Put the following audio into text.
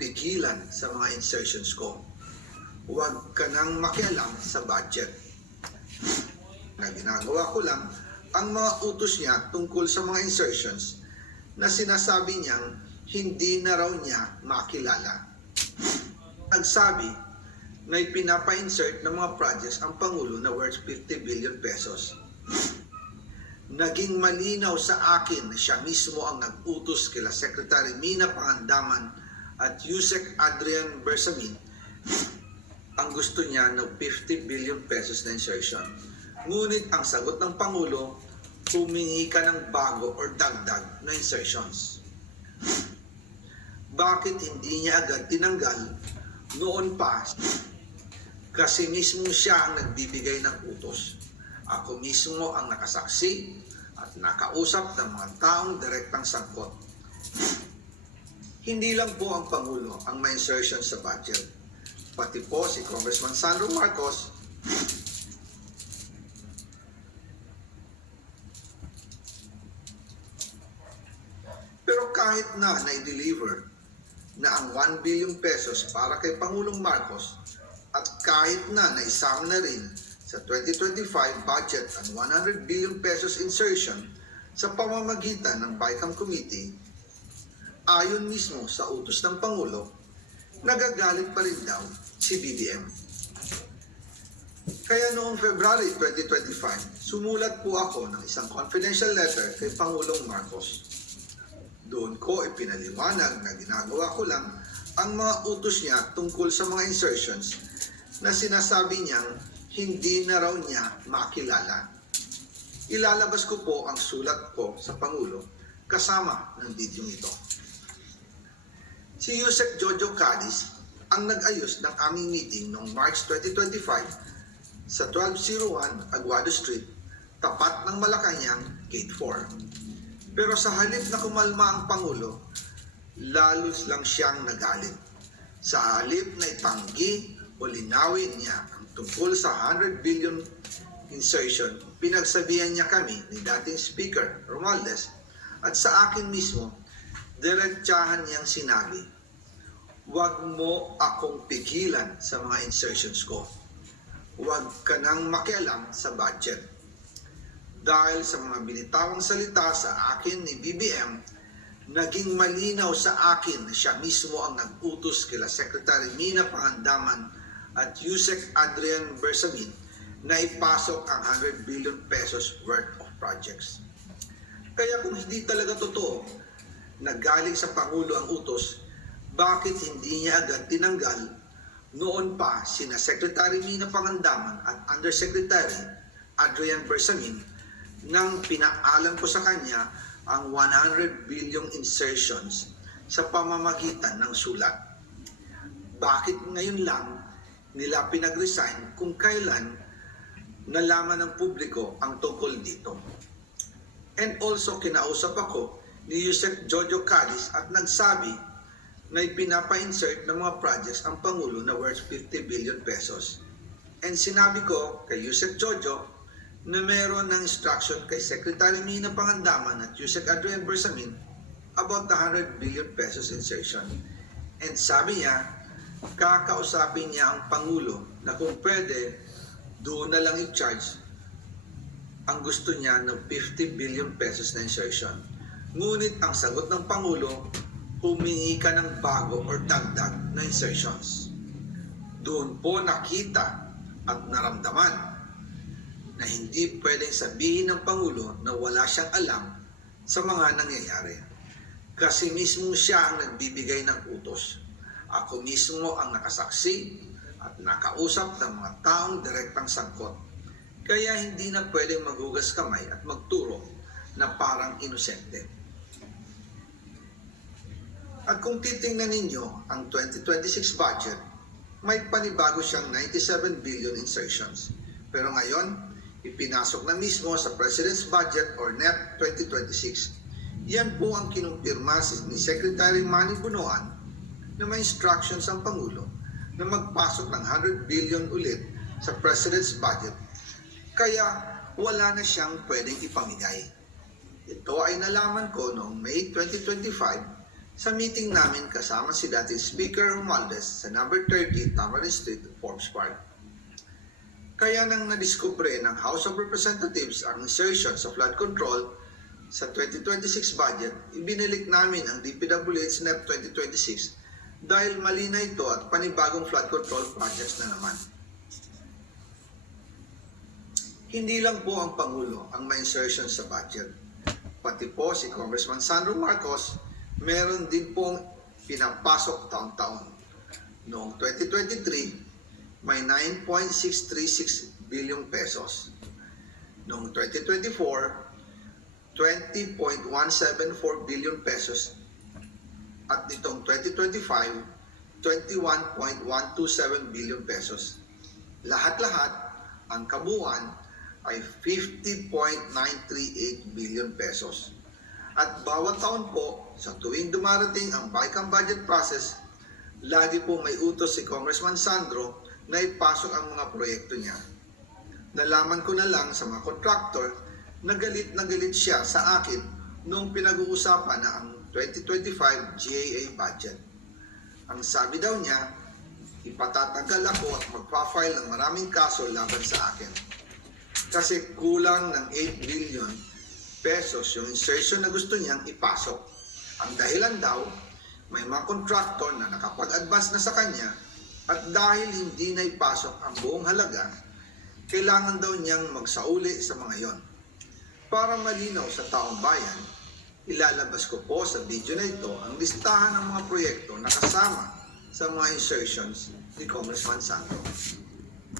pigilan sa mga insertions ko. Huwag ka nang makialam sa budget. Na ginagawa ko lang ang mga utos niya tungkol sa mga insertions na sinasabi niyang hindi na raw niya makilala. Nagsabi, may pinapa-insert ng mga projects ang Pangulo na worth 50 billion pesos. Naging malinaw sa akin na siya mismo ang nag-utos kila Secretary Mina Pangandaman at Yusek Adrian Bersamin ang gusto niya ng 50 billion pesos na insertion. Ngunit ang sagot ng Pangulo, humingi ka ng bago or dagdag na insertions. Bakit hindi niya agad tinanggal noon pa? Kasi mismo siya ang nagbibigay ng utos. Ako mismo ang nakasaksi at nakausap ng mga taong direktang sangkot. Hindi lang po ang Pangulo ang may insertion sa budget. Pati po si Congressman Sandro Marcos, pero kahit na na-deliver na ang 1 billion pesos para kay Pangulong Marcos at kahit na naisama na rin sa 2025 budget ang 100 billion pesos insertion sa pamamagitan ng BICAM Committee, ayon mismo sa utos ng Pangulo, nagagalit pa rin daw si BBM. Kaya noong February 2025, sumulat po ako ng isang confidential letter kay Pangulong Marcos. Doon ko ipinaliwanag na ginagawa ko lang ang mga utos niya tungkol sa mga insertions na sinasabi niyang hindi na raw niya makilala. Ilalabas ko po ang sulat ko sa Pangulo kasama ng video ito. Si Yusek Jojo Cadiz ang nag-ayos ng aming meeting noong March 2025 sa 1201 Aguado Street, tapat ng Malacanang, Gate 4. Pero sa halip na kumalma ang Pangulo, lalos lang siyang nagalit. Sa halip na itanggi o linawin niya ang tungkol sa 100 billion insertion, pinagsabihan niya kami ni dating Speaker Romualdez at sa akin mismo, diretsahan niyang sinabi, huwag mo akong pigilan sa mga insertions ko. Huwag ka nang makialam sa budget. Dahil sa mga binitawang salita sa akin ni BBM, naging malinaw sa akin na siya mismo ang nag-utos kila Secretary Mina Pangandaman at Yusek Adrian Bersamin na ipasok ang 100 billion pesos worth of projects. Kaya kung hindi talaga totoo na galing sa Pangulo ang utos, bakit hindi niya agad tinanggal noon pa sina Secretary Mina Pangandaman at Undersecretary Adrian Bersamin nang pinaalam ko sa kanya ang 100 billion insertions sa pamamagitan ng sulat? Bakit ngayon lang nila pinag-resign kung kailan nalaman ng publiko ang tungkol dito? And also kinausap ako ni Yusek Jojo Cadiz at nagsabi na ipinapa-insert ng mga projects ang Pangulo na worth 50 billion pesos. And sinabi ko kay Yusek Jojo na meron ng instruction kay Secretary Mina Pangandaman at Yusek Adrian Bersamin about the 100 billion pesos insertion. And sabi niya, kakausapin niya ang Pangulo na kung pwede, doon na lang i-charge ang gusto niya ng 50 billion pesos na insertion. Ngunit ang sagot ng Pangulo, humingi ka ng bago or dagdag na insertions. Doon po nakita at naramdaman na hindi pwedeng sabihin ng Pangulo na wala siyang alam sa mga nangyayari. Kasi mismo siya ang nagbibigay ng utos. Ako mismo ang nakasaksi at nakausap ng mga taong direktang sangkot. Kaya hindi na pwedeng maghugas kamay at magturo na parang inosente. At kung titingnan ninyo ang 2026 budget, may panibago siyang 97 billion insertions. Pero ngayon, ipinasok na mismo sa President's Budget or NEP 2026. Yan po ang kinumpirma ni Secretary Manny Bunoan na may instructions ang Pangulo na magpasok ng 100 billion ulit sa President's Budget. Kaya wala na siyang pwedeng ipamigay. Ito ay nalaman ko noong May 2025 sa meeting namin kasama si dating Speaker Romualdez sa number 30 Tamarind Street, Forbes Park. Kaya nang nadiskubre ng House of Representatives ang insertion sa flood control sa 2026 budget, ibinilik namin ang DPWH NEP 2026 dahil mali na ito at panibagong flood control projects na naman. Hindi lang po ang Pangulo ang may insertion sa budget. Pati po si Congressman Sandro Marcos, meron din pong pinapasok taon-taon. Noong 2023, may 9.636 billion pesos. Noong 2024, 20.174 billion pesos. At nitong 2025, 21.127 billion pesos. Lahat-lahat, ang kabuuan ay 50.938 billion pesos. At bawat taon po, sa tuwing dumarating ang BICAM budget process, lagi po may utos si Congressman Sandro na ipasok ang mga proyekto niya. Nalaman ko na lang sa mga contractor na galit siya sa akin noong pinag-uusapan na ang 2025 GAA budget. Ang sabi daw niya, ipatatagal ako at magpa-file ng maraming kaso laban sa akin. Kasi kulang ng 8 billion pesos yung insertion na gusto niyang ipasok. Ang dahilan daw, may mga contractor na nakapag-advance na sa kanya at dahil hindi na ipasok ang buong halaga, kailangan daw niyang magsauli sa mga yon. Para malinaw sa taong bayan, ilalabas ko po sa video na ito ang listahan ng mga proyekto na kasama sa mga insertions ni Congressman Sandro.